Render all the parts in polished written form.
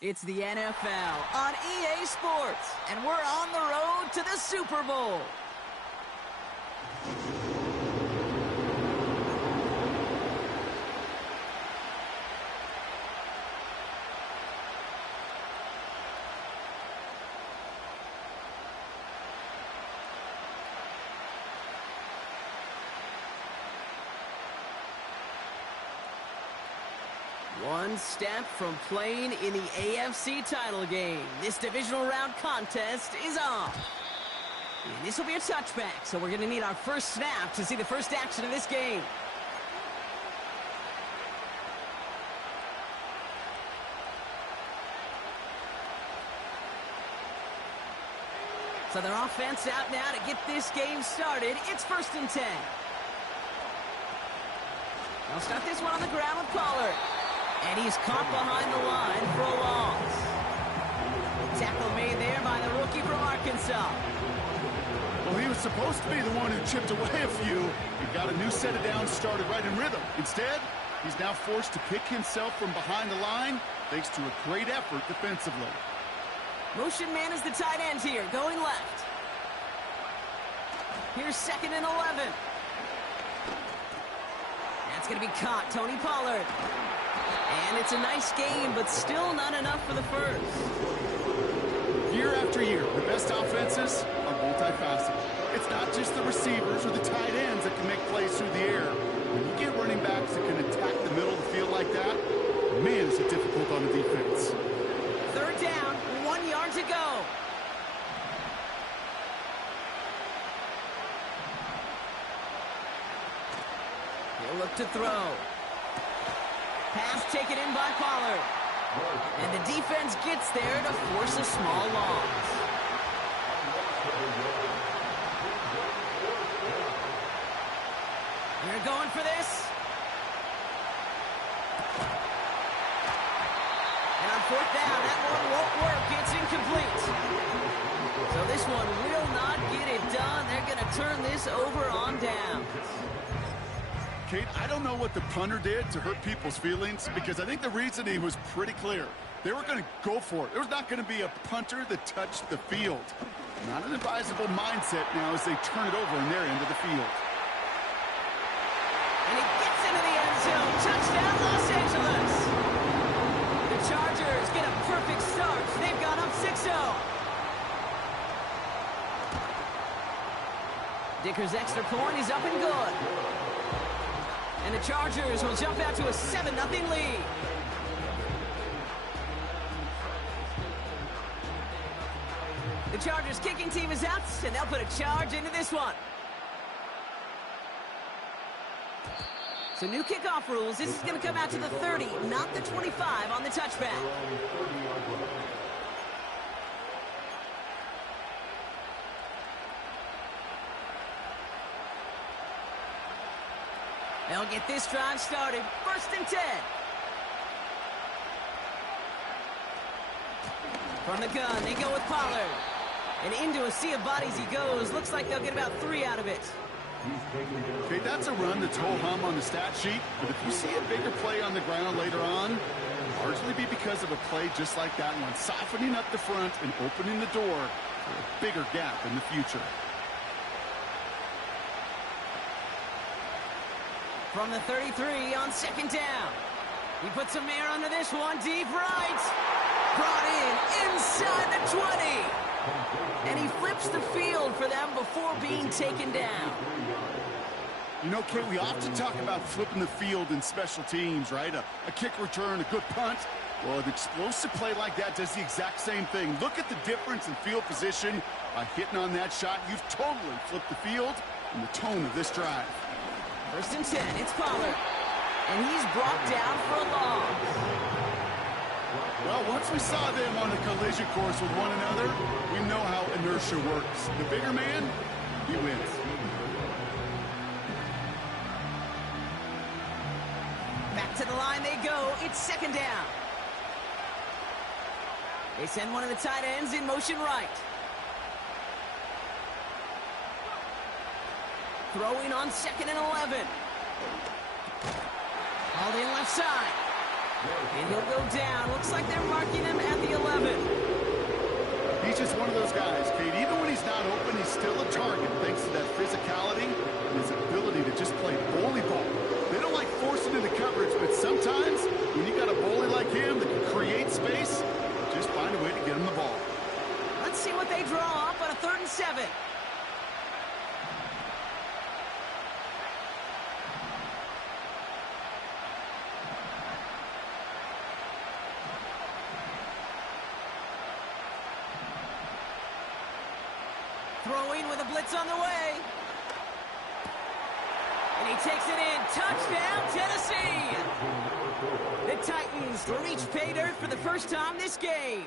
It's the NFL on EA Sports, and we're on the road to the Super Bowl. One step from playing in the AFC title game. This divisional round contest is on. And this will be a touchback, so we're going to need our first snap to see the first action of this game. So their offense out now to get this game started. It's 1st and 10. They'll start this one on the ground with Pollard. And he's caught behind the line for a loss. Tackle made there by the rookie from Arkansas. Well, he was supposed to be the one who chipped away a few. He got a new set of downs started right in rhythm. Instead, he's now forced to pick himself from behind the line thanks to a great effort defensively. Motion man is the tight end here, going left. Here's 2nd and 11. That's going to be caught, Tony Pollard. And it's a nice game, but still not enough for the first. Year after year, the best offenses are multifaceted. It's not just the receivers or the tight ends that can make plays through the air. When you get running backs that can attack the middle of the field like that, man, is it difficult on the defense. 3rd down, 1 yard to go. He'll look to throw. Pass taken in by Pollard. And the defense gets there to force a small loss. They're going for this. And on 4th down, that one won't work. It's incomplete. So this one will not get it done. They're going to turn this over on downs. Kate, I don't know what the punter did to hurt people's feelings because I think the reasoning was pretty clear. They were going to go for it. There was not going to be a punter that touched the field. Not an advisable mindset now as they turn it over in their end of the field. And he gets into the end zone. Touchdown, Los Angeles. The Chargers get a perfect start. They've gone up 6-0. Dicker's extra point is up and good. And the Chargers will jump out to a 7-0 lead. The Chargers kicking team is out, and they'll put a charge into this one. So new kickoff rules. This is going to come out to the 30, not the 25 on the touchback. They'll get this drive started. 1st and 10. From the gun, they go with Pollard. And into a sea of bodies he goes. Looks like they'll get about 3 out of it. Okay, that's a run that's ho-hum on the stat sheet. But if you see a bigger play on the ground later on, it'll largely be because of a play just like that one, softening up the front and opening the door for a bigger gap in the future. From the 33 on 2nd down. He puts some air under this one, deep right. Brought in inside the 20. And he flips the field for them before being taken down. You know, Kate, we often talk about flipping the field in special teams, right? A kick return, a good punt. Well, an explosive play like that does the exact same thing. Look at the difference in field position. By hitting on that shot, you've totally flipped the field and the tone of this drive. 1st and 10, it's Pollard. And he's brought down for a loss. Well, once we saw them on a collision course with one another, we know how inertia works. The bigger man, he wins. Back to the line they go. It's 2nd down. They send one of the tight ends in motion right. Throwing on 2nd and 11. Hauled in left side. And he'll go down. Looks like they're marking him at the 11. He's just one of those guys, Kate. Even when he's not open, he's still a target thanks to that physicality and his ability to just play bully ball. They don't like forcing into coverage, but sometimes when you got a bully like him that can create space, just find a way to get him the ball. Let's see what they draw up on a 3rd and 7. Throwing with a blitz on the way. And he takes it in. Touchdown, Tennessee! The Titans reach pay dirt for the first time this game.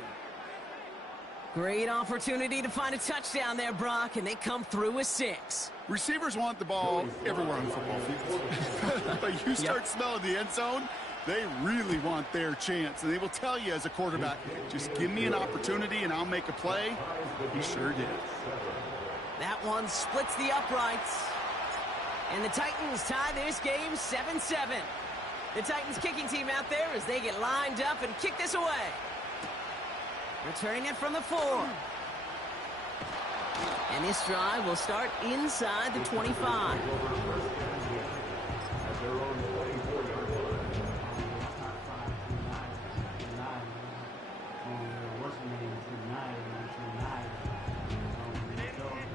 Great opportunity to find a touchdown there, Brock, and they come through with 6. Receivers want the ball everywhere on the football field. But you start smelling the end zone, they really want their chance. And they will tell you as a quarterback, just give me an opportunity and I'll make a play. He sure did. That one splits the uprights. And the Titans tie this game 7-7. The Titans kicking team out there as they get lined up and kick this away. Returning it from the 4. And this drive will start inside the 25.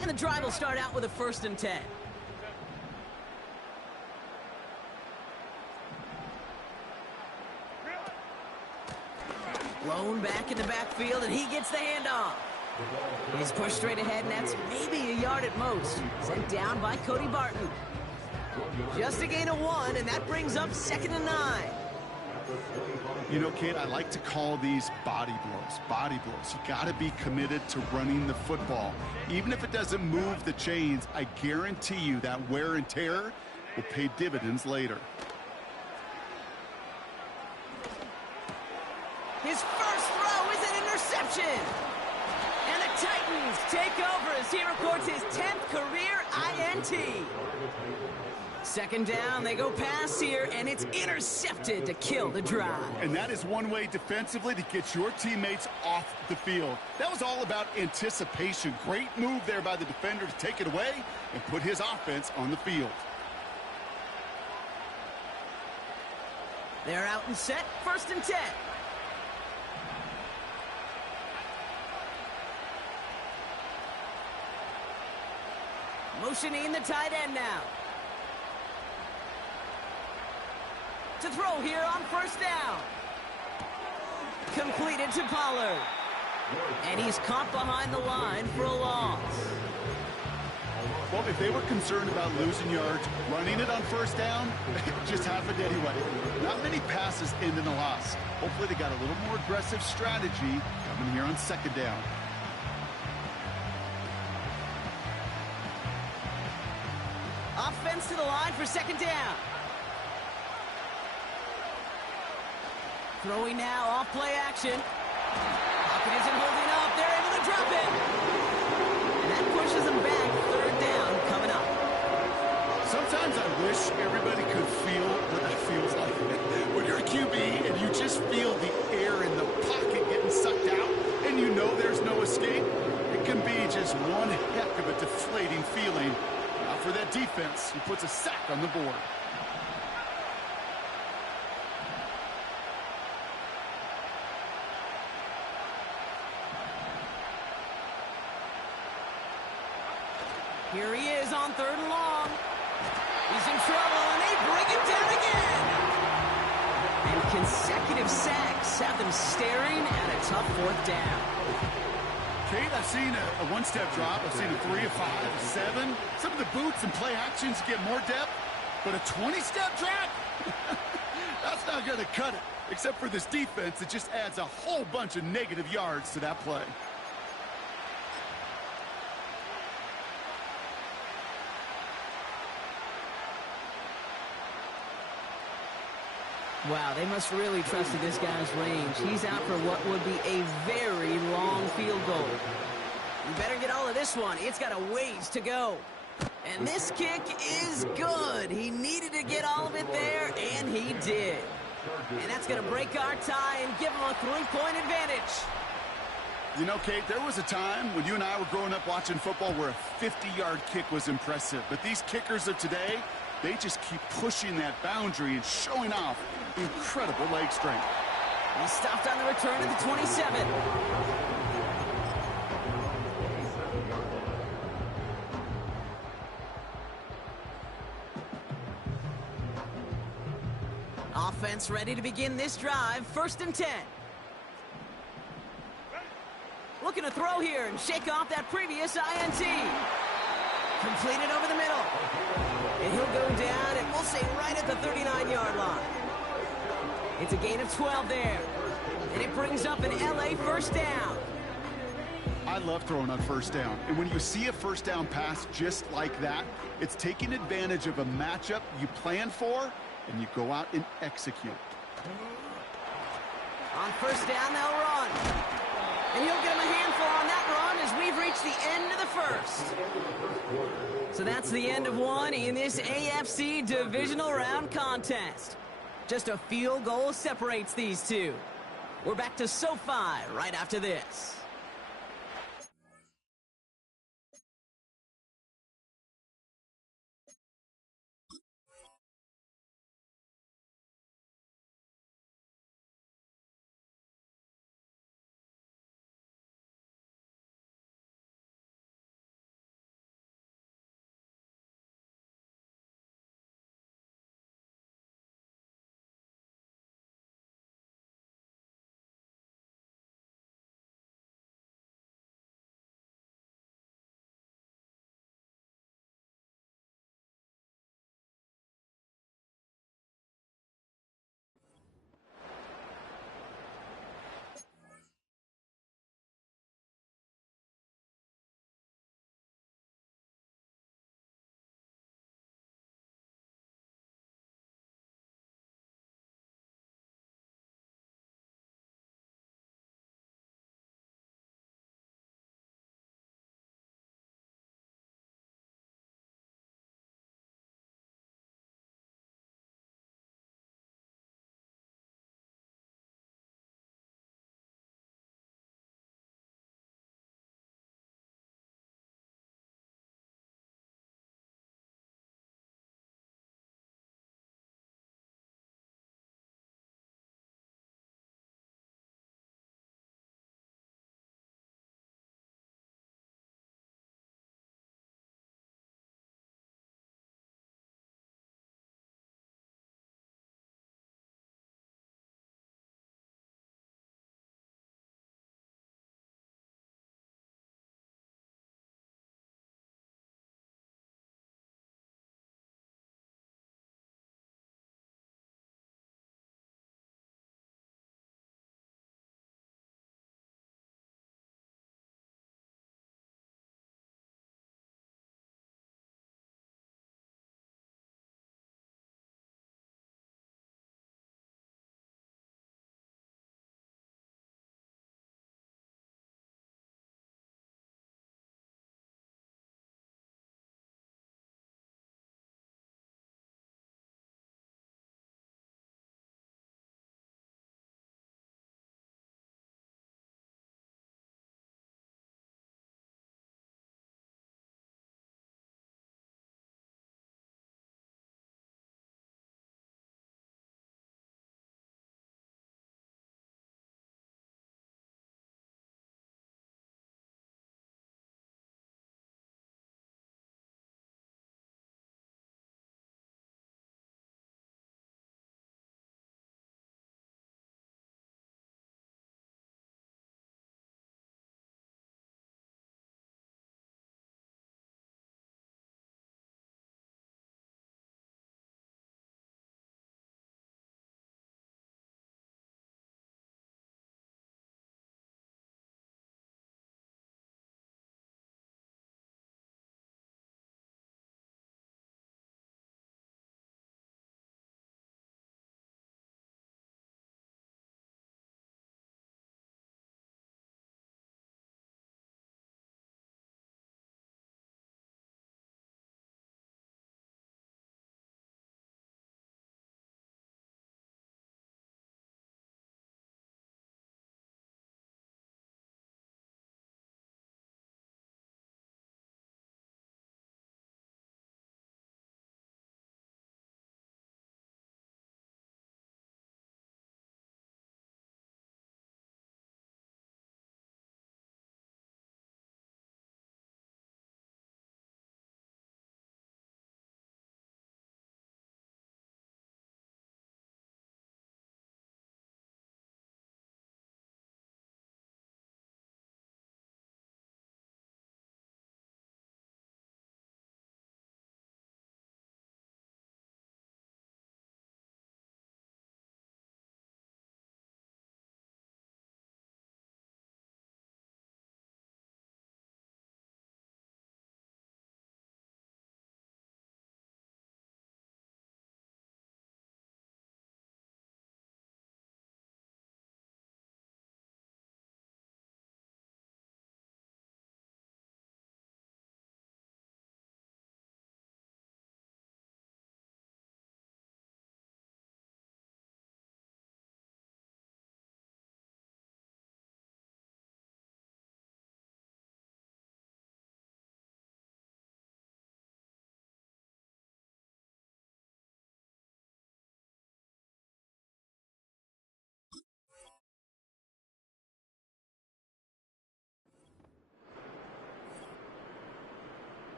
And the drive will start out with a 1st and 10. Blown back in the backfield, and he gets the handoff. He's pushed straight ahead, and that's maybe a yard at most. Sent down by Cody Barton. Just a gain of 1, and that brings up 2nd and 9. You know, Kate, I like to call these body blows. Body blows. You got to be committed to running the football. Even if it doesn't move the chains, I guarantee you that wear and tear will pay dividends later. His first throw is an interception. And the Titans take over as he records his 10th career INT. 2nd down, they go pass here, and it's intercepted to kill the drive. And that is one way defensively to get your teammates off the field. That was all about anticipation. Great move there by the defender to take it away and put his offense on the field. They're out and set, 1st and 10. Motioning the tight end now. To throw here on 1st down. Completed to Pollard. And he's caught behind the line for a loss. Well, if they were concerned about losing yards, running it on 1st down, it just happened anyway. Not many passes end in a loss. Hopefully they got a little more aggressive strategy coming here on 2nd down. Offense to the line for 2nd down. Throwing now off play action. Pocket isn't holding up. They're able to drop it. And that pushes them back. 3rd down coming up. Sometimes I wish everybody could feel what that feels like. When you're a QB and you just feel the air in the pocket getting sucked out and you know there's no escape, it can be just one heck of a deflating feeling. Now for that defense, he puts a sack on the board. Here he is on 3rd and long. He's in trouble, and they bring him down again. And consecutive sacks have them staring at a tough 4th down. Kate, I've seen a one-step drop. I've seen a 3, a 5, a 7. Some of the boots and play actions get more depth, but a 20-step drop? That's not going to cut it. Except for this defense, it just adds a whole bunch of negative yards to that play. Wow, they must really trust in this guy's range. He's out for what would be a very long field goal. You better get all of this one. It's got a ways to go. And this kick is good. He needed to get all of it there, and he did. And that's going to break our tie and give them a 3-point advantage. You know, Kate, there was a time when you and I were growing up watching football where a 50-yard kick was impressive. But these kickers of today, they just keep pushing that boundary and showing off incredible leg strength. He stopped on the return at the 27. Offense ready to begin this drive. 1st and 10. Looking to throw here and shake off that previous INT. Completed over the middle. And he'll go down, and we'll say right at the 39-yard line. It's a gain of 12 there. And it brings up an LA 1st down. I love throwing on 1st down. And when you see a 1st down pass just like that, it's taking advantage of a matchup you plan for, and you go out and execute. On 1st down, they'll run. And he'll get him a handful on that run as we've reached the end of the 1st. So that's the end of one in this AFC divisional round contest. Just a field goal separates these two. We're back to SoFi right after this.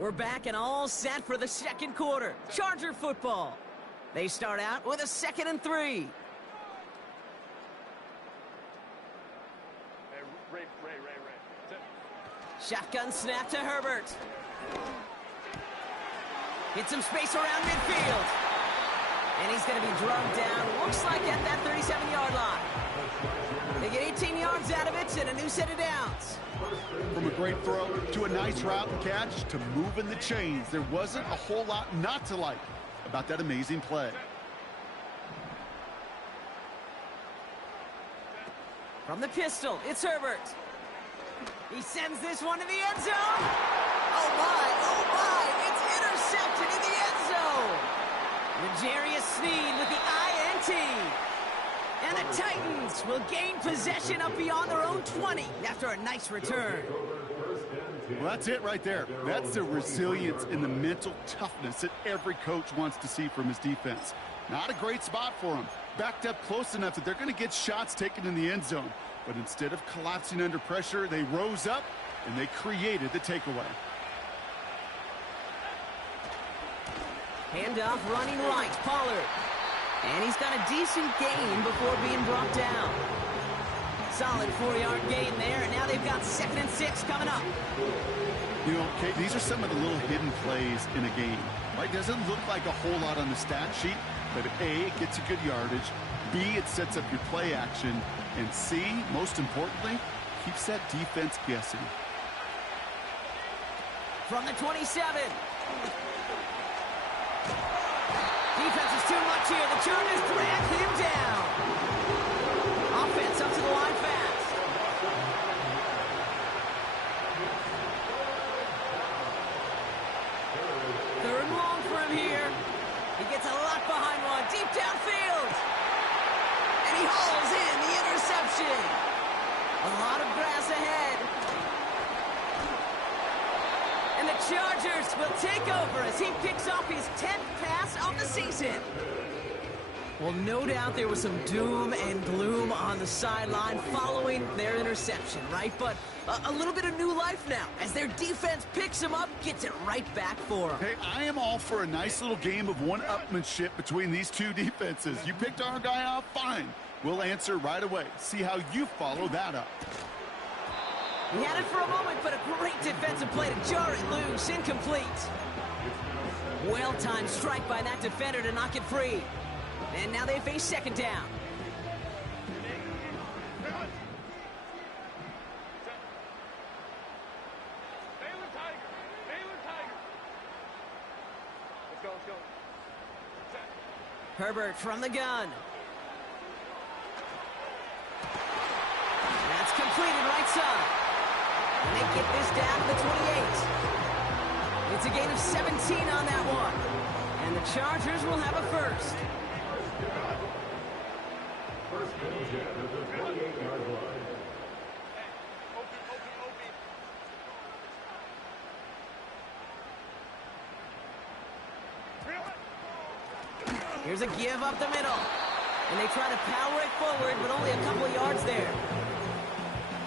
We're back and all set for the second quarter. Charger football. They start out with a 2nd and 3. Ray. Shotgun snap to Herbert. Get some space around midfield. And he's going to be drugged down, looks like at that 37-yard line. They get 18 yards out of it and a new set of downs. From a great throw to a nice route and catch to moving the chains, there wasn't a whole lot not to like about that amazing play. From the pistol, it's Herbert. He sends this one to the end zone. Oh my, it's intercepted in the end zone. L'Jarius Sneed with the INT. And the Titans will gain possession up beyond their own 20 after a nice return. Well, that's it right there. That's the resilience and the mental toughness that every coach wants to see from his defense. Not a great spot for him. Backed up close enough that they're going to get shots taken in the end zone. But instead of collapsing under pressure, they rose up and they created the takeaway. Handoff running right, Pollard. And he's got a decent gain before being brought down. Solid 4-yard gain there, and now they've got 2nd and 6 coming up. You know, Kate, these are some of the little hidden plays in a game. Right? Doesn't look like a whole lot on the stat sheet, but A, it gets you good yardage. B, it sets up your play action. And C, most importantly, keeps that defense guessing. From the 27. Defense is too much here. The Chargers drag him down. Offense up to the line fast. Third and long for him here. He gets a lot behind one. Deep downfield. And he hauls in the interception. A lot of grass ahead. And the Chargers will take over as he picks off his 10th pass of the season. Well, no doubt there was some doom and gloom on the sideline following their interception, right? But a little bit of new life now as their defense picks him up, gets it right back for him. Hey, I am all for a nice little game of one-upmanship between these two defenses. You picked our guy off, fine. We'll answer right away. See how you follow that up. He had it for a moment, but a great defensive play to jar it loose. Incomplete. Well-timed strike by that defender to knock it free. And now they face 2nd down. Let's go. Herbert from the gun. That's completed right side. And they get this down to the 28. It's a gain of 17 on that one. And the Chargers will have a first. Here's a give up the middle. And they try to power it forward, but only a couple of yards there.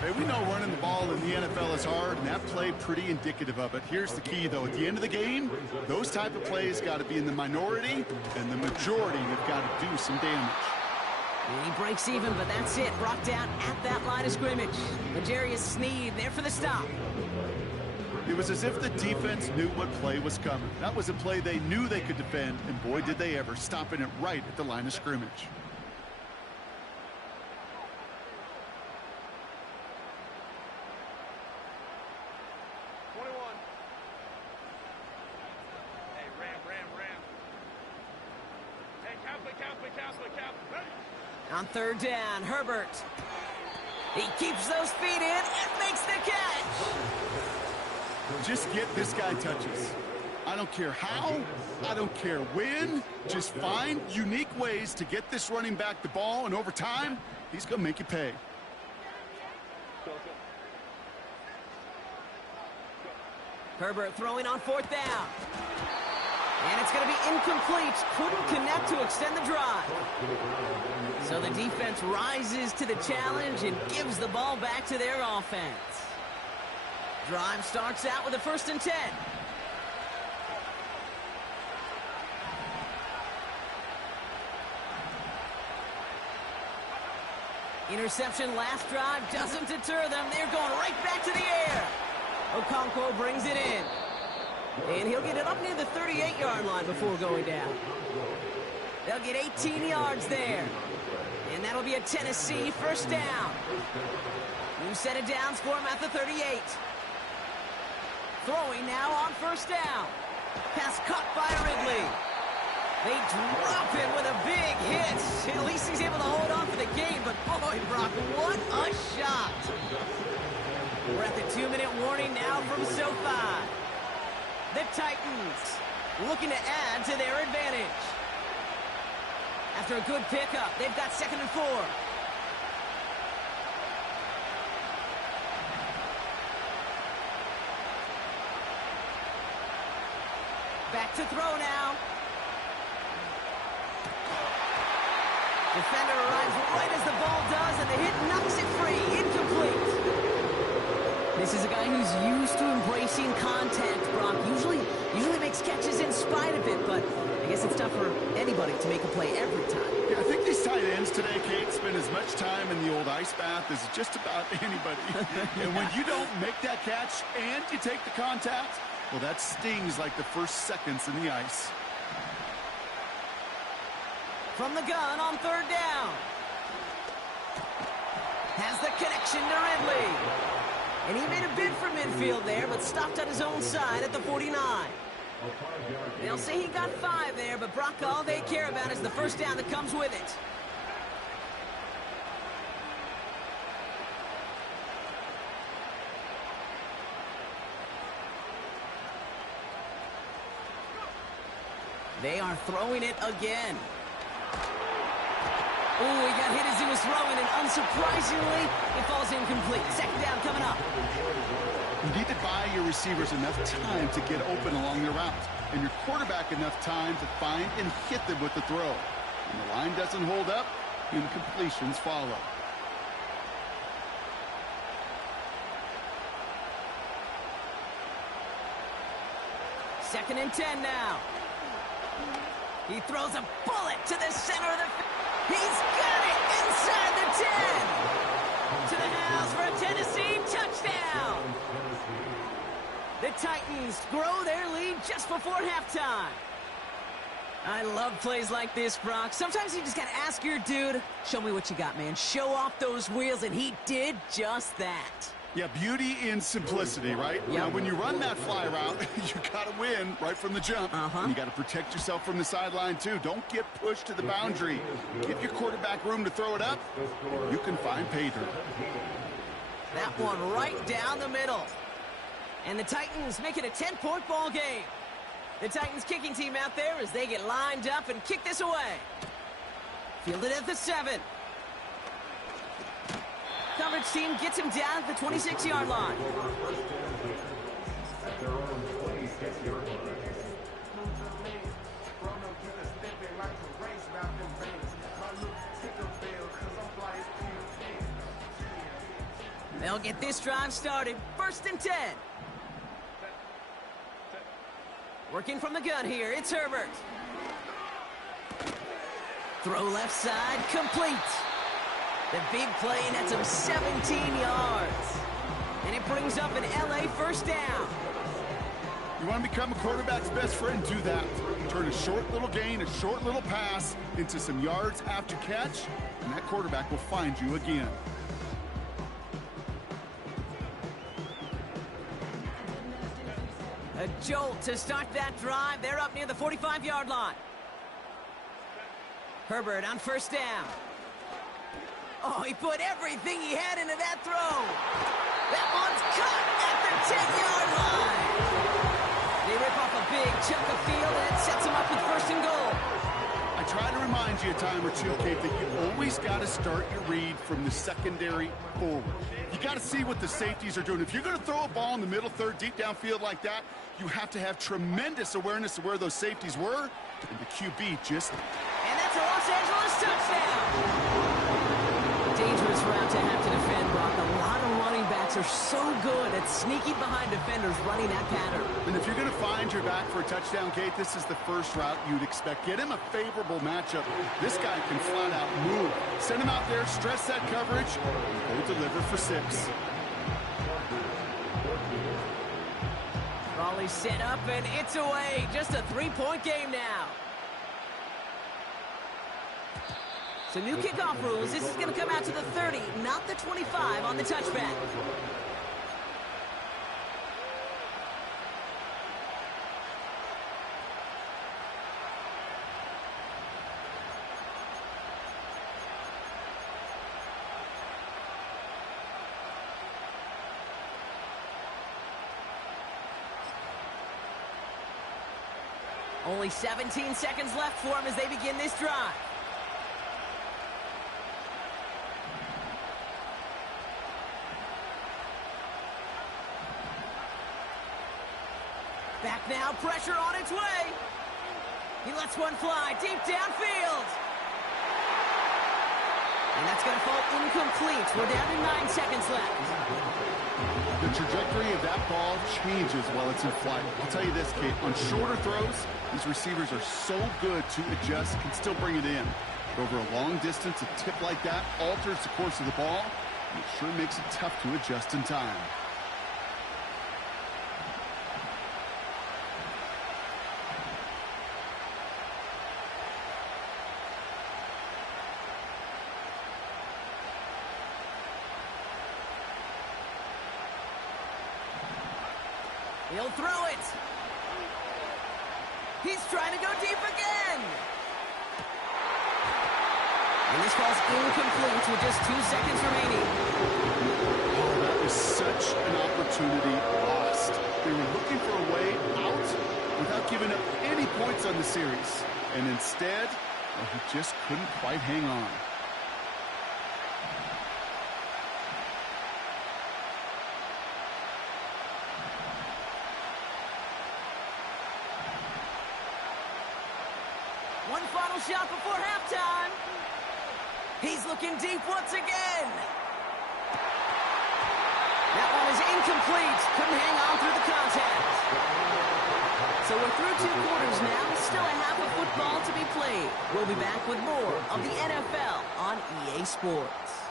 Hey, we know running the ball in the NFL is hard, and that play pretty indicative of it. Here's the key, though. At the end of the game, those type of plays got to be in the minority, and the majority have got to do some damage. And he breaks even, but that's it. Brought down at that line of scrimmage. L'Jarius Sneed there for the stop. It was as if the defense knew what play was coming. That was a play they knew they could defend, and boy, did they ever, stopping it right at the line of scrimmage. On 3rd down, Herbert. He keeps those feet in and makes the catch. Just get this guy touches. I don't care how, I don't care when. Just find unique ways to get this running back the ball, and over time, he's going to make you pay. Herbert throwing on 4th down. And it's going to be incomplete. Couldn't connect to extend the drive. So the defense rises to the challenge and gives the ball back to their offense. Drive starts out with a 1st and 10. Interception last drive doesn't deter them. They're going right back to the air. Okonkwo brings it in. And he'll get it up near the 38-yard line before going down. They'll get 18 yards there. And that'll be a Tennessee first down. New set of downs for him at the 38. Throwing now on first down. Pass caught by Ridley. They drop it with a big hit. At least he's able to hold on for the game, but boy, Brock, what a shot. We're at the 2-minute warning now from SoFi. The Titans looking to add to their advantage. After a good pickup, they've got 2nd and 4. Back to throw now. Defender arrives right as the ball does, and the hit knocks it free. Incomplete. This is a guy who's used to embracing contact, Brock. Usually makes catches in spite of it, but I guess it's tough for anybody to make a play every time. Yeah, I think these tight ends today, Kate, spend as much time in the old ice bath as just about anybody. And when you don't make that catch and you take the contact, well, that stings like the first seconds in the ice. From the gun on 3rd down. Has the connection to Ridley. And he made a bid for midfield there, but stopped on his own side at the 49. They'll say he got 5 there, but Brock, all they care about is the first down that comes with it. They are throwing it again. Ooh, he got hit as he was throwing, and unsurprisingly, it falls incomplete. 2nd down coming up. You need to buy your receivers enough time to get open along their route, and your quarterback enough time to find and hit them with the throw. When the line doesn't hold up, incompletions follow. Second and 10 now. He throws a bullet to the center of the field. He's got it inside the 10. To the house for a Tennessee touchdown. The Titans grow their lead just before halftime. I love plays like this, Brock. Sometimes you just got to ask your dude, show me what you got, man. Show off those wheels, and he did just that. Yeah, beauty in simplicity, right? Yep. Now, when you run that fly route, you got to win right from the jump. And you got to protect yourself from the sideline, too. Don't get pushed to the boundary. Give your quarterback room to throw it up. You can find pay dirt. That one right down the middle. And the Titans make it a 10-point ball game. The Titans kicking team out there as they get lined up and kick this away. Fielded at the 7. Coverage team gets him down at the 26-yard line. They'll get this drive started. 1st and 10. Working from the gun here, it's Herbert. Throw left side, complete. The big play nets him 17 yards. And it brings up an LA first down. You want to become a quarterback's best friend? Do that. Turn a short little gain, a short little pass into some yards after catch, and that quarterback will find you again. A jolt to start that drive. They're up near the 45-yard line. Herbert on first down. Oh, he put everything he had into that throw. That one's caught at the 10-yard line. They rip off a big chunk of field, and it sets him up with 1st and goal. I try to remind you a time or two, Kate, that you always got to start your read from the secondary forward. You got to see what the safeties are doing. If you're going to throw a ball in the middle third, deep downfield like that, you have to have tremendous awareness of where those safeties were, and the QB just... And that's a Los Angeles touchdown. Dangerous route to have to defend, Brock. A lot of running backs are so good at sneaking behind defenders running that pattern. And if you're going to find your back for a touchdown, Kate, this is the first route you'd expect. Get him a favorable matchup. This guy can flat out move. Send him out there, stress that coverage, and go deliver for 6. Raleigh set up, and it's away. Just a 3-point game now. So new kickoff rules. This is going to come out to the 30, not the 25 on the touchback. Only 17 seconds left for them as they begin this drive. Back now, pressure on its way. He lets one fly deep downfield. And that's going to fall incomplete. We're down to 9 seconds left. The trajectory of that ball changes while it's in flight. I'll tell you this, Kate, on shorter throws, these receivers are so good to adjust, can still bring it in. But over a long distance, a tip like that alters the course of the ball, and it sure makes it tough to adjust in time. He'll throw it. He's trying to go deep again. And this ball's incomplete with just 2 seconds remaining. Oh, that was such an opportunity lost. They were looking for a way out without giving up any points on the series. And instead, well, he just couldn't quite hang on. One final shot before halftime. He's looking deep once again. That one is incomplete. Couldn't hang on through the contact. So we're through 2 quarters now. Still a half of football to be played. We'll be back with more of the NFL on EA Sports.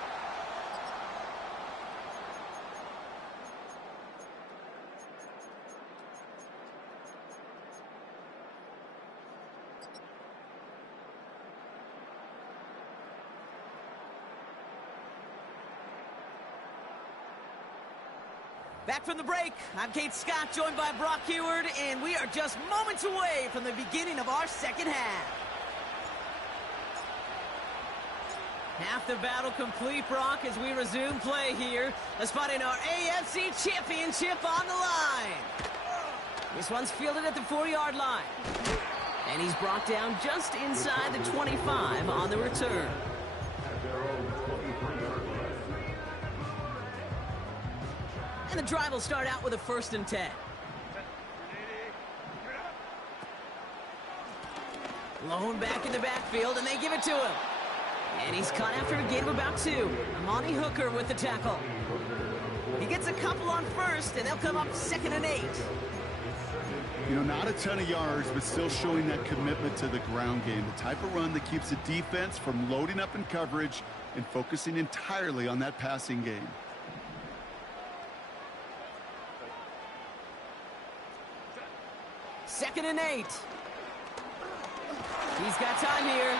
Back from the break, I'm Kate Scott, joined by Brock Heward, and we are just moments away from the beginning of our second half. Half the battle complete, Brock, as we resume play here. A spot in our AFC Championship on the line. This one's fielded at the 4-yard line. And he's brought down just inside the 25 on the return. And the drive will start out with a 1st and 10. Lone back in the backfield, and they give it to him. And he's caught after a gain of about 2. Amani Hooker with the tackle. He gets a couple on 1st, and they'll come up 2nd and 8. You know, not a ton of yards, but still showing that commitment to the ground game. The type of run that keeps the defense from loading up in coverage and focusing entirely on that passing game. Second and 8. He's got time here.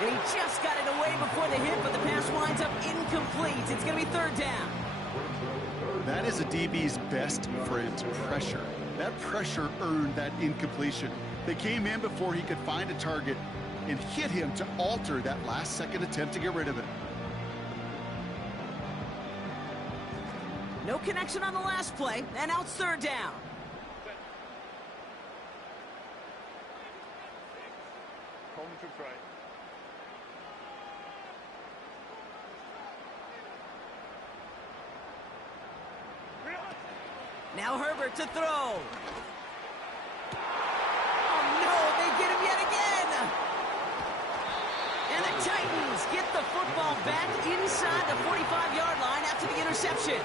And he just got it away before the hit, but the pass winds up incomplete. It's going to be 3rd down. That is a DB's best friend, pressure. That pressure earned that incompletion. They came in before he could find a target and hit him to alter that last-second attempt to get rid of it. No connection on the last play, and now it's 3rd down. Now Herbert to throw. Oh, no, they get him yet again. And the Titans get the football back inside the 45-yard line after the interception.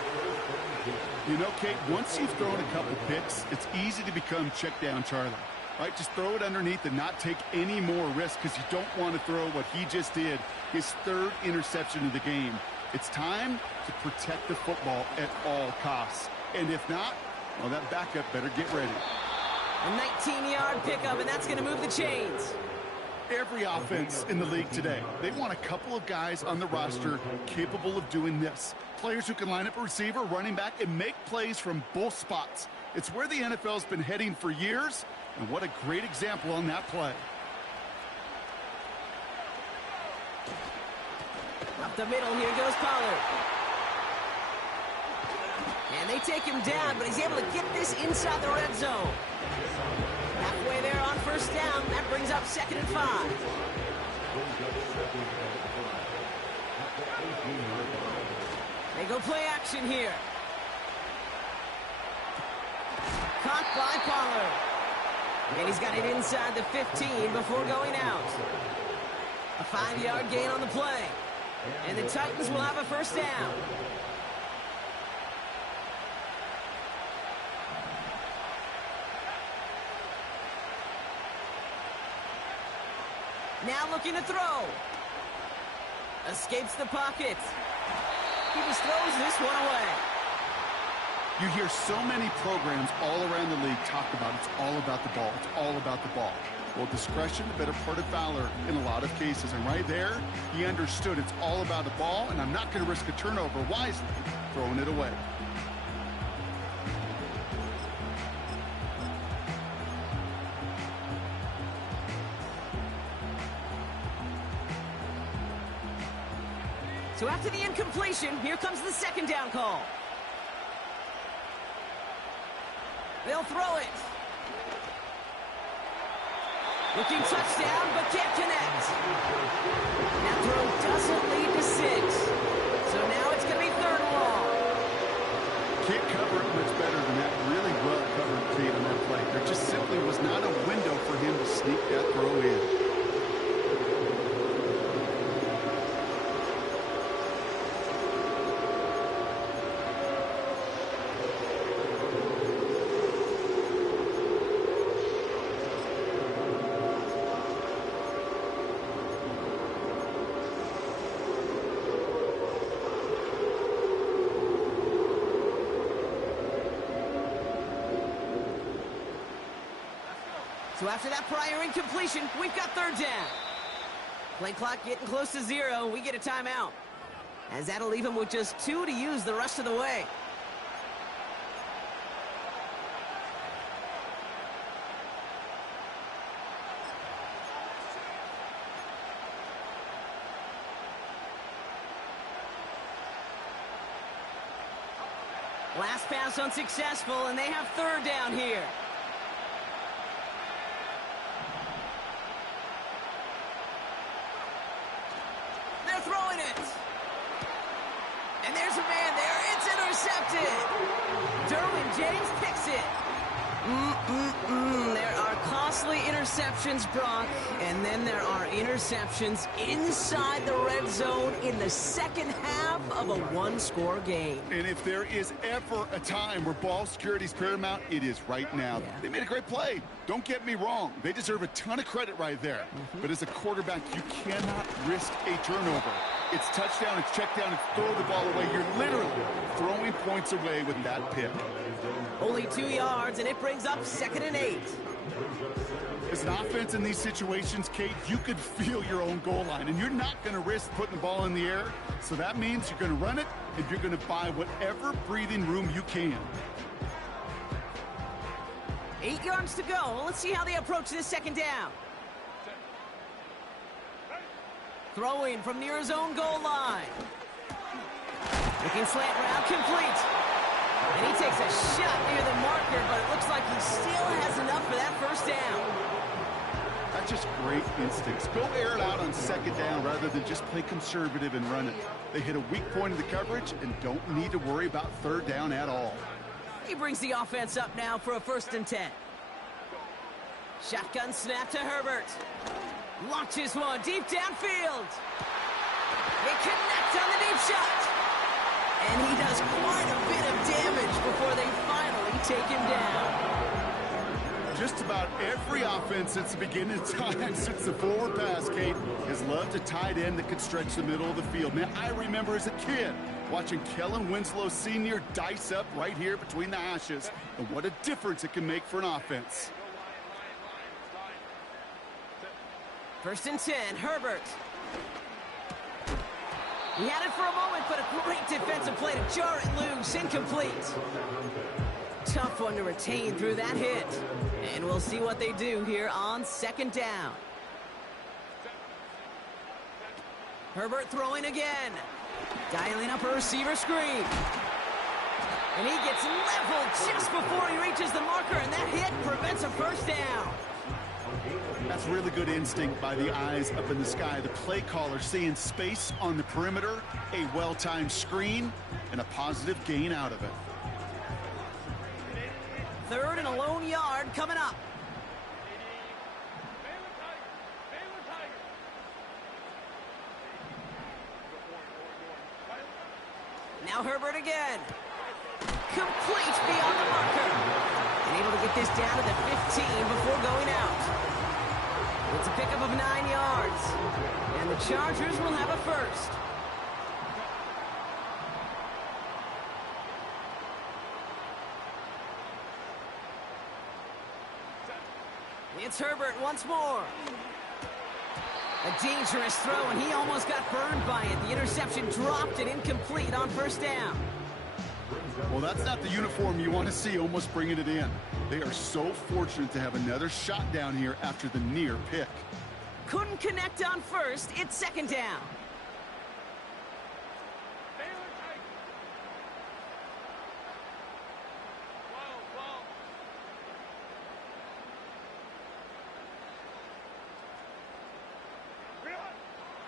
You know, Kate, once you've thrown a couple picks, it's easy to become check down Charlie. Right, just throw it underneath and not take any more risk because you don't want to throw what he just did, his third interception of the game. It's time to protect the football at all costs. And if not, well, that backup better get ready. A 19-yard pickup, and that's going to move the chains. Every offense in the league today, they want a couple of guys on the roster capable of doing this. Players who can line up a receiver, running back, and make plays from both spots. It's where the NFL's been heading for years, and what a great example on that play. Up the middle, here goes Pollard. And they take him down, but he's able to get this inside the red zone. Halfway there on first down, that brings up 2nd and 5. They go play action here. Caught by Pollard. And he's got it inside the 15 before going out. A 5-yard gain on the play. And the Titans will have a first down. Now looking to throw. Escapes the pocket. He just throws this one away. You hear so many programs all around the league talk about it's all about the ball. It's all about the ball. Well, discretion, the better part of valor in a lot of cases. And right there, he understood it's all about the ball, and I'm not going to risk a turnover wisely, throwing it away. So after the incompletion, here comes the 2nd down call. They'll throw it. Looking touchdown, but can't connect. That throw doesn't lead to 6. So now it's going to be 3rd and long. Can't cover it much better than that really well-covered feed on that play. There just simply was not a window for him to sneak that throw in. So after that prior incompletion, we've got 3rd down. Play clock getting close to 0. We get a timeout. As that'll leave him with just 2 to use the rest of the way. Last pass unsuccessful, and they have 3rd down here. Throwing it. And there's a man there. It's intercepted. Derwin James picks it. There are costly interceptions, Brock. And then there are interceptions inside the red zone in the second half of a one-score game. And if there is ever a time where ball security is paramount, it is right now. Yeah. They made a great play. Don't get me wrong. They deserve a ton of credit right there. But as a quarterback, you cannot risk a turnover. It's touchdown, it's check down, it's throw the ball away. You're literally throwing points away with that pick. Only 2 yards, and it brings up 2nd and 8. As an offense in these situations, Kate, you could feel your own goal line, and you're not going to risk putting the ball in the air. So that means you're going to run it, and you're going to buy whatever breathing room you can. 8 yards to go. Let's see how they approach this 2nd down. Throwing from near his own goal line. Looking slant route, complete. And he takes a shot near the marker, but it looks like he still has enough for that first down. That's just great instincts. Go air it out on 2nd down rather than just play conservative and run it. They hit a weak point of the coverage and don't need to worry about 3rd down at all. He brings the offense up now for a 1st and 10. Shotgun snap to Herbert. Launches one deep downfield. They connect on the deep shot. And he does quite a bit of damage before they finally take him down. Just about every offense since the beginning of time, since the forward pass, Kate, has loved a tight end that could stretch the middle of the field. Man, I remember as a kid watching Kellen Winslow Sr. dice up right here between the hashes, and what a difference it can make for an offense. 1st and 10, Herbert. He had it for a moment, but a great defensive play to jar it loose. Incomplete. Tough one to retain through that hit. And we'll see what they do here on 2nd down. Herbert throwing again. Dialing up a receiver screen. And he gets leveled just before he reaches the marker, and that hit prevents a 1st down. That's really good instinct by the eyes up in the sky. The play caller seeing space on the perimeter, a well-timed screen, and a positive gain out of it. 3rd and a lone yard coming up. Now Herbert again. Complete beyond the marker. And able to get this down to the 15 before going out. It's a pickup of 9 yards. And the Chargers will have a 1st. It's Herbert once more. A dangerous throw, and he almost got burned by it. The interception dropped it incomplete on 1st down. Well, that's not the uniform you want to see almost bringing it in. They are so fortunate to have another shot down here after the near pick. Couldn't connect on 1st. It's 2nd down.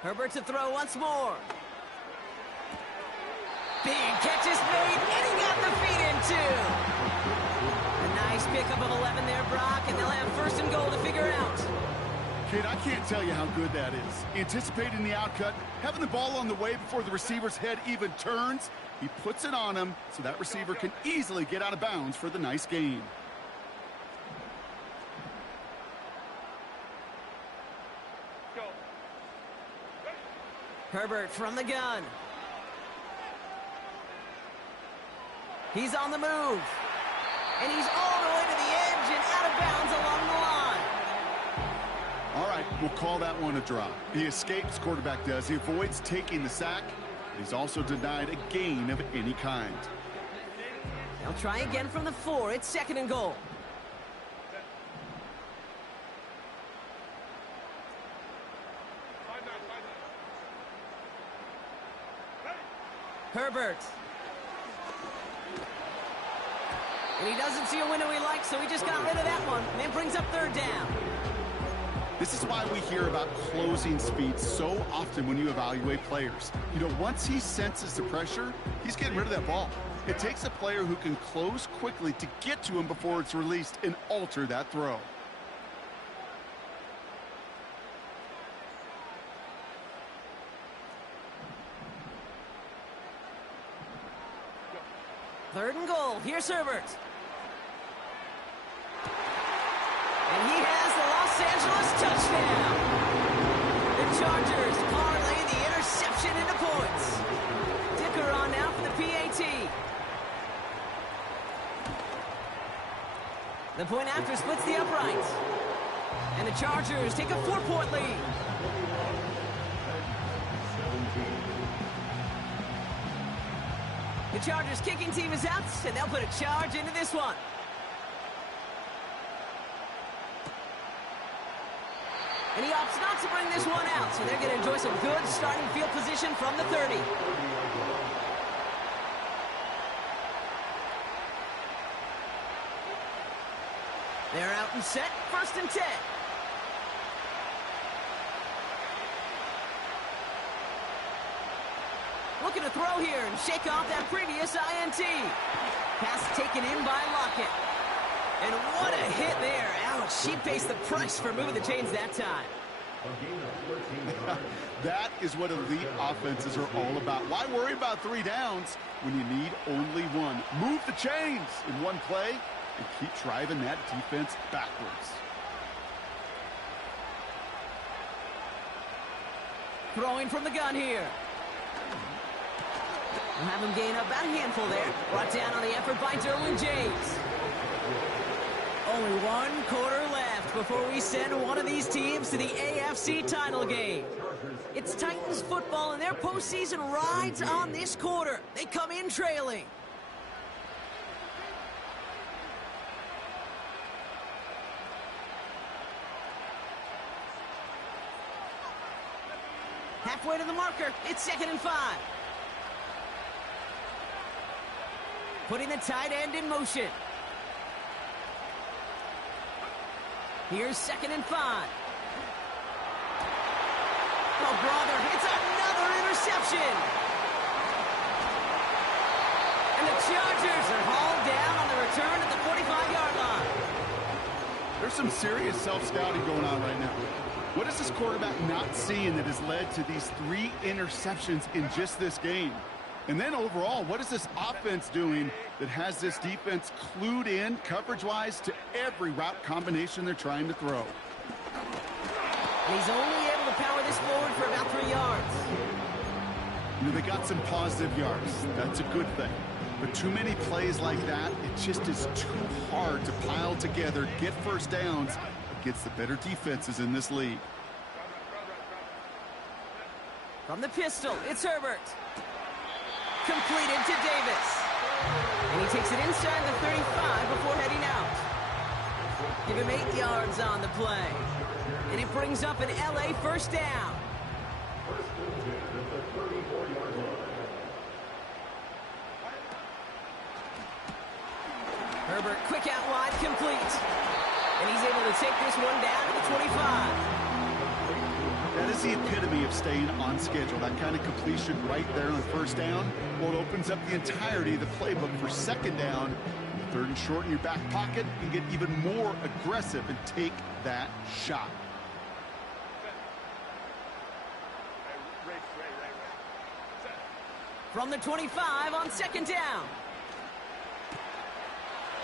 Herbert to throw once more. Big catch is made, and he got the feet in too. A nice pickup of 11 there, Brock, and they'll have 1st and goal to figure out. Kid, I can't tell you how good that is. Anticipating the outcut, having the ball on the way before the receiver's head even turns, he puts it on him so that receiver can easily get out of bounds for the nice gain. Herbert from the gun. He's on the move. And he's all the way to the edge and out of bounds along the line. All right, we'll call that one a drop. He escapes, quarterback does. He avoids taking the sack. He's also denied a gain of any kind. They'll try again from the 4. It's 2nd and goal. Herbert. And he doesn't see a window he likes, so he just got rid of that one. And it brings up 3rd down. This is why we hear about closing speed so often when you evaluate players. You know, once he senses the pressure, he's getting rid of that ball. It takes a player who can close quickly to get to him before it's released and alter that throw. Third and goal. Here's Herbert. And he has the Los Angeles touchdown. The Chargers parlay the interception into points. Dicker on now for the PAT. The point after splits the uprights. And the Chargers take a 4-point lead. The Chargers kicking team is out, and they'll put a charge into this one. And he opts not to bring this one out, so they're going to enjoy some good starting field position from the 30. They're out and set, 1st and 10. Looking to throw here and shake off that previous INT. Pass taken in by Lockett. And what a hit there. Ouch, she pays the price for moving the chains that time. That is what elite offenses are all about. Why worry about 3 downs when you need only 1? Move the chains in one play and keep driving that defense backwards. Throwing from the gun here. We'll have him gain about a handful there. Brought down on the effort by Derwin James. Only 1 quarter left before we send one of these teams to the AFC title game. It's Titans football, and their postseason rides on this quarter. They come in trailing. Halfway to the marker. It's 2nd and 5. Putting the tight end in motion. Here's 2nd and 5. Oh, brother, it's another interception. And the Chargers are hauled down on the return at the 45-yard line. There's some serious self-scouting going on right now. What is this quarterback not seeing that has led to these 3 interceptions in just this game? And then overall, what is this offense doing that has this defense clued in coverage-wise to every route combination they're trying to throw? And he's only able to power this forward for about 3 yards. You know, they got some positive yards. That's a good thing. But too many plays like that, it just is too hard to pile together, get first downs against the better defenses in this league. From the pistol, it's Herbert. Completed to Davis. And he takes it inside the 35 before heading out. Give him 8 yards on the play. And it brings up an LA first down. Herbert quick out wide, complete. And he's able to take this one down to the 25. That is the epitome of staying on schedule. That kind of completion right there on first down. Well, it opens up the entirety of the playbook for 2nd down. 3rd and short in your back pocket. You get even more aggressive and take that shot. From the 25 on 2nd down.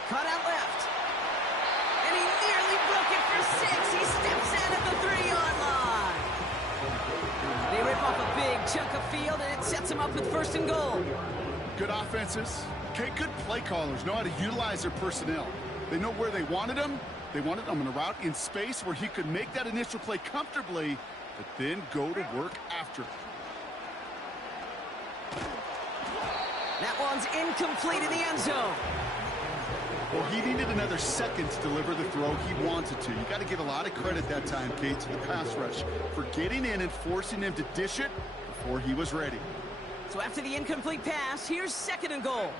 Cut out left. And he nearly broke it for 6. He steps in at the 3-yard line. They rip off a big chunk of field, and it sets him up with 1st and goal. Good offenses. Okay, good play callers know how to utilize their personnel. They know where they wanted them. They wanted them on a route in space where he could make that initial play comfortably, but then go to work after it. That one's incomplete in the end zone. Well, he needed another second to deliver the throw he wanted to. You got to give a lot of credit that time, Kate, to the pass rush for getting in and forcing him to dish it before he was ready. So after the incomplete pass, here's 2nd and goal.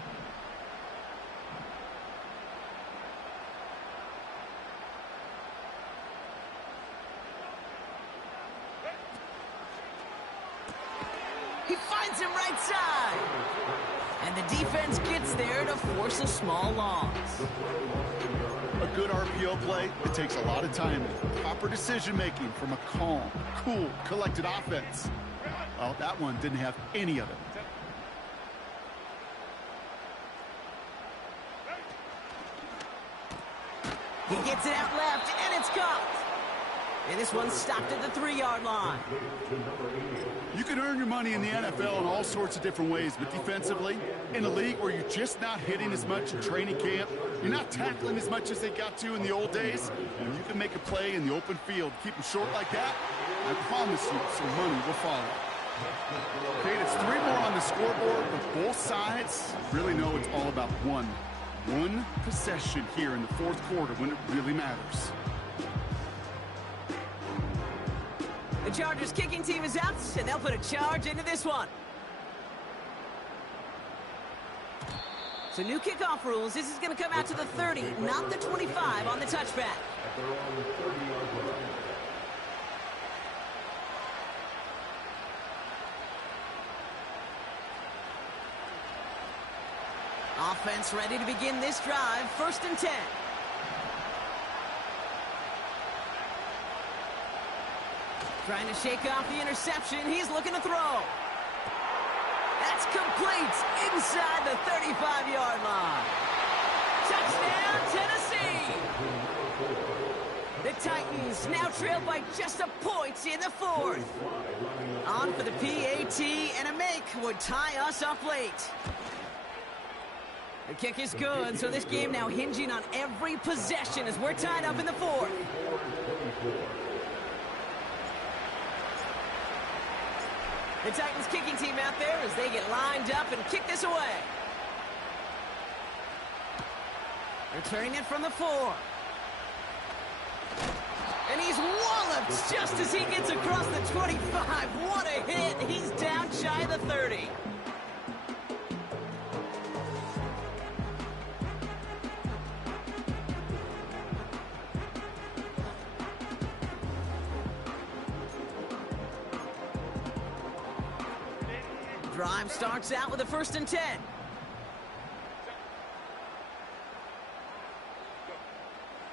He finds him right side. And the defense gets there to force a small loss. A good RPO play, it takes a lot of timing. Proper decision-making from a calm, cool, collected offense. Well, that one didn't have any of it. He gets it out left, and it's caught. And this one's stopped at the 3-yard line. You can earn your money in the NFL in all sorts of different ways, but defensively, in a league where you're just not hitting as much in training camp, you're not tackling as much as they got to in the old days, and you can make a play in the open field, keep them short like that, I promise you some money will follow. Okay, it's 3 more on the scoreboard, but both sides really know it's all about one possession here in the 4th quarter when it really matters. The Chargers kicking team is out, and they'll put a charge into this one. So new kickoff rules. This is going to come out to the 30, not the 25 on the touchback. Offense ready to begin this drive. 1st and 10. Trying to shake off the interception. He's looking to throw. That's complete inside the 35-yard line. Touchdown, Tennessee! The Titans now trail by just a point in the fourth. On for the PAT, and a make would tie us up late. The kick is good, so this game now hinging on every possession as we're tied up in the fourth. The Titans kicking team out there as they get lined up and kick this away. Returning it from the 4. And he's walloped just as he gets across the 25. What a hit. He's down shy of the 30. Drive starts out with a 1st and 10.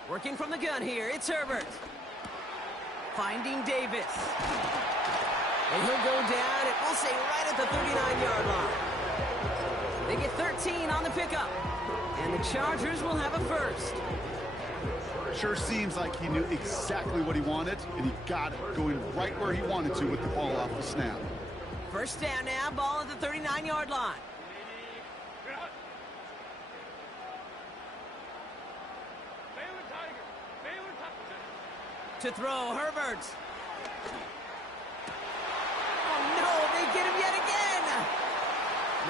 Working from the gun here, it's Herbert. Finding Davis. And he'll go down, and we'll say right at the 39-yard line. They get 13 on the pickup. And the Chargers will have a 1st. Sure seems like he knew exactly what he wanted, and he got it, going right where he wanted to with the ball off the snap. 1st down now, ball at the 39-yard line. To throw, Herbert. Oh, no, they get him yet again.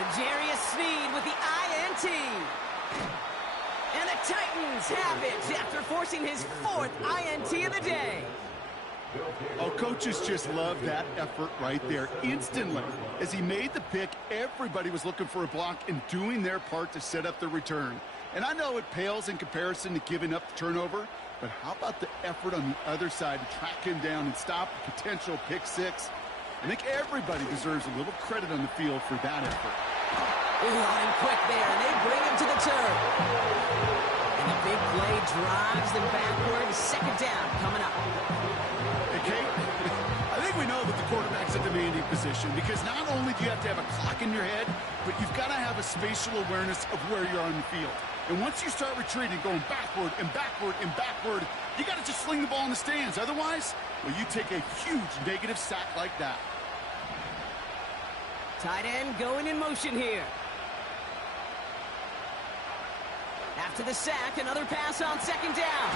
L'Jarius Sneed with the INT. And the Titans have it after forcing his 4th INT of the day. Oh, coaches just love that effort right there. Instantly, as he made the pick, everybody was looking for a block and doing their part to set up the return. And I know it pales in comparison to giving up the turnover, but how about the effort on the other side to track him down and stop a potential pick 6? I think everybody deserves a little credit on the field for that effort. Line quick there, and they bring him to the turn. And the big play drives them backward. 2nd down coming up. Kate, I think we know that the quarterback's a demanding position because not only do you have to have a clock in your head, but you've got to have a spatial awareness of where you're on the field. And once you start retreating, going backward and backward and backward, you got to just sling the ball in the stands. Otherwise, well, you take a huge negative sack like that. Tight end going in motion here. After the sack, another pass on 2nd down.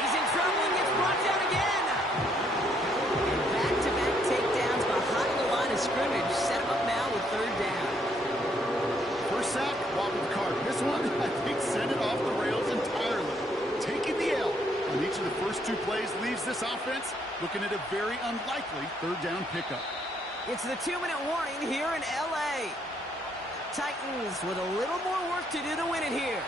He's in trouble and gets brought down again. Back-to-back takedowns behind the line of scrimmage. Set him up now with 3rd down. 1st sack, wobbled the cart. This one, I think, sent it off the rails entirely. Taking the L on each of the first 2 plays leaves this offense looking at a very unlikely 3rd down pickup. It's the 2-minute warning here in L.A. Titans with a little more work to do to win it here.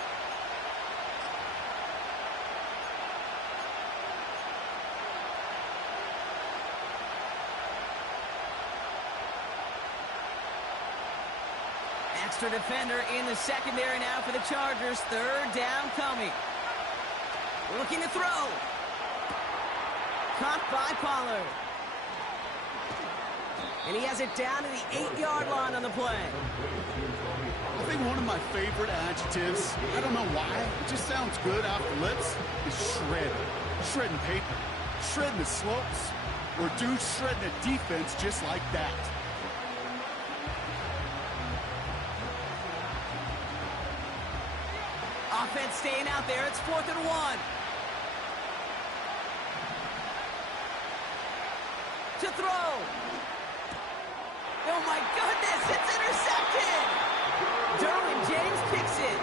Extra defender in the secondary now for the Chargers. 3rd down coming. Looking to throw. Caught by Pollard. And he has it down to the 8-yard line on the play. I think one of my favorite adjectives, I don't know why, it just sounds good off the lips, is shred. Shredding paper. Shredding the slopes. Or do shredding a defense just like that. Offense staying out there. It's 4th and 1. To throw. Oh, my goodness. It's intercepted. Derwin James picks it.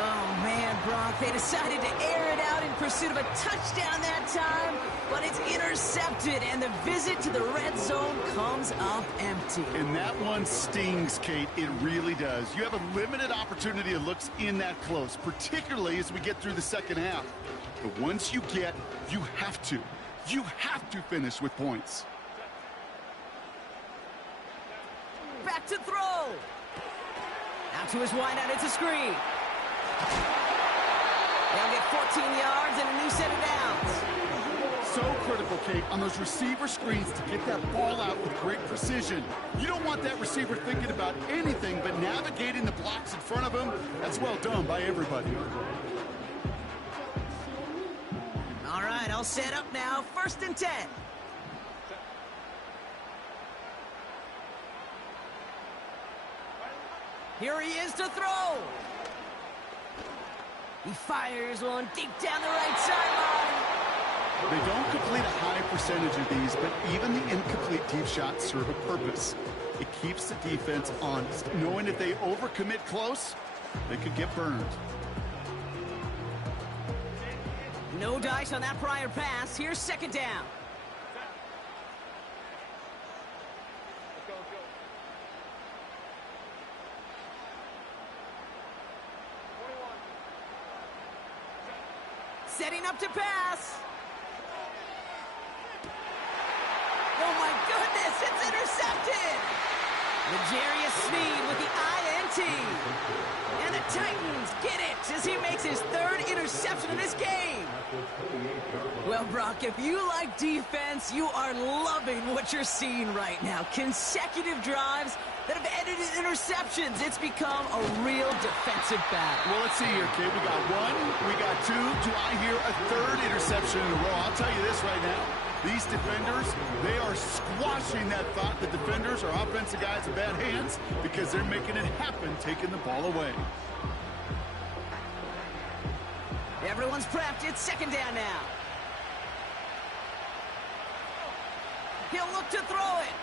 Oh, man, Brock. They decided to air it out in pursuit of a touchdown that time, but it's intercepted, and the visit to the red zone comes up empty. And that one stings, Kate. It really does. You have a limited opportunity that looks in that close, particularly as we get through the 2nd half. But once you get, you have to finish with points. Back to throw. Out to his wideout. It's a screen. They'll get 14 yards and a new set of downs. So critical, Kate, on those receiver screens to get that ball out with great precision. You don't want that receiver thinking about anything but navigating the blocks in front of him. That's well done by everybody. All right, I'll set up now. 1st and 10. Here he is to throw. He fires one deep down the right sideline. They don't complete a high percentage of these, but even the incomplete deep shots serve a purpose. It keeps the defense honest, knowing if they overcommit close, they could get burned. No dice on that prior pass. Here's 2nd down. Setting up to pass. Oh my goodness, it's intercepted. L'Jarius Sneed with the INT. And the Titans get it as he makes his 3rd interception of this game. Well, Brock, if you like defense, you are loving what you're seeing right now. Consecutive drives that have ended in interceptions. It's become a real defensive battle. Well, let's see here, kid. We got 1, we got 2. Do I hear a 3rd interception in a row? I'll tell you this right now. These defenders, they are squashing that thought. The defenders are offensive guys in bad hands because they're making it happen, taking the ball away. Everyone's prepped. It's 2nd down now. He'll look to throw it.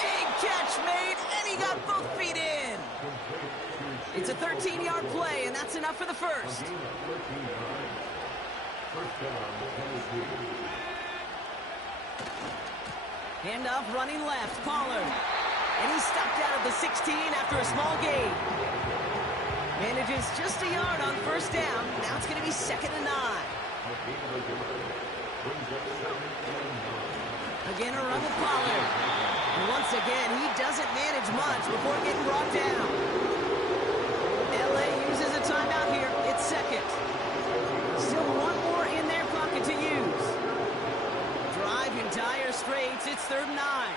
Big catch made, and he got both feet in. It's a 13-yard play, and that's enough for the 1st. Handoff running left, Pollard. And he's stopped out of the 16 after a small gain. Manages just a yard on 1st down. Now it's going to be 2nd and 9. Again, a run with Pollard. And once again, he doesn't manage much before getting brought down. LA uses a timeout here. It's 2nd. Still 1 more in their pocket to use. Drive in dire straits. It's 3rd and 9.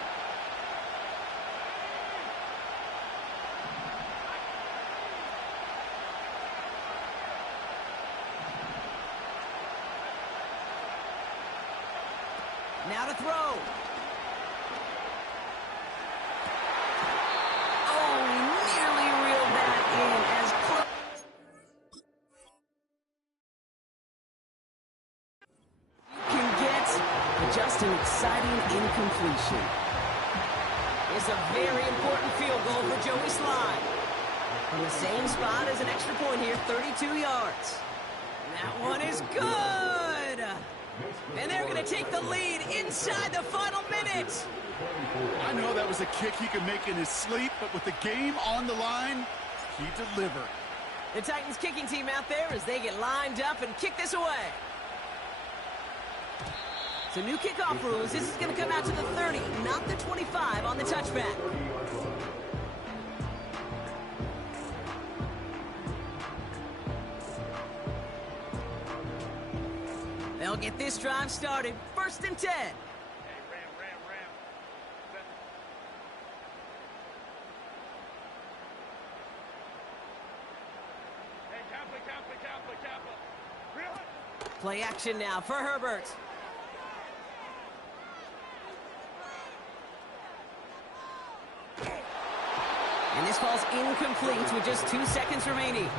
Now to throw. Oh, nearly reeled that in as close. You can get just an exciting incompletion. It's a very important field goal for Joey Slye. From the same spot as an extra point here, 32 yards. That one is good. And they're going to take the lead inside the final minute. I know that was a kick he could make in his sleep, but with the game on the line, he delivered. The Titans kicking team out there as they get lined up and kick this away. So new kickoff rules. This is going to come out to the 30, not the 25 on the touchback. They'll get this drive started. 1st and 10. Hey, Ram. Hey, Kaplan. Really? Play action now for Herbert. And this ball's incomplete with just 2 seconds remaining.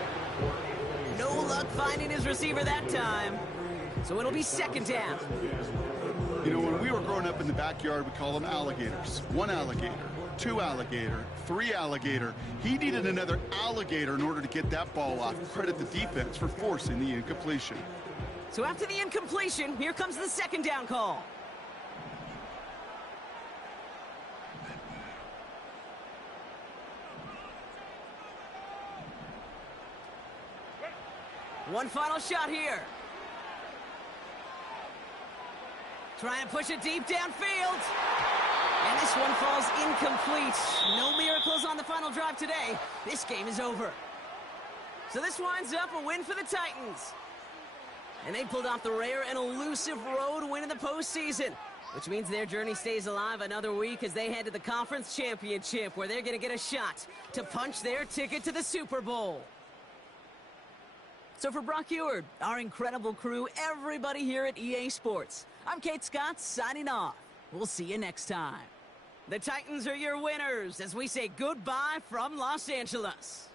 No luck finding his receiver that time. So it'll be 2nd down. You know, when we were growing up in the backyard, we call them alligators. 1 alligator, 2 alligator, 3 alligator. He needed another alligator in order to get that ball off. Credit the defense for forcing the incompletion. So after the incompletion, here comes the 2nd down call. One final shot here. Trying to push it deep downfield. And this one falls incomplete. No miracles on the final drive today. This game is over. So this winds up a win for the Titans. And they pulled off the rare and elusive road win in the postseason, which means their journey stays alive another week as they head to the conference championship, where they're going to get a shot to punch their ticket to the Super Bowl. So for Brock Eward, our incredible crew, everybody here at EA Sports, I'm Kate Scott signing off. We'll see you next time. The Titans are your winners as we say goodbye from Los Angeles.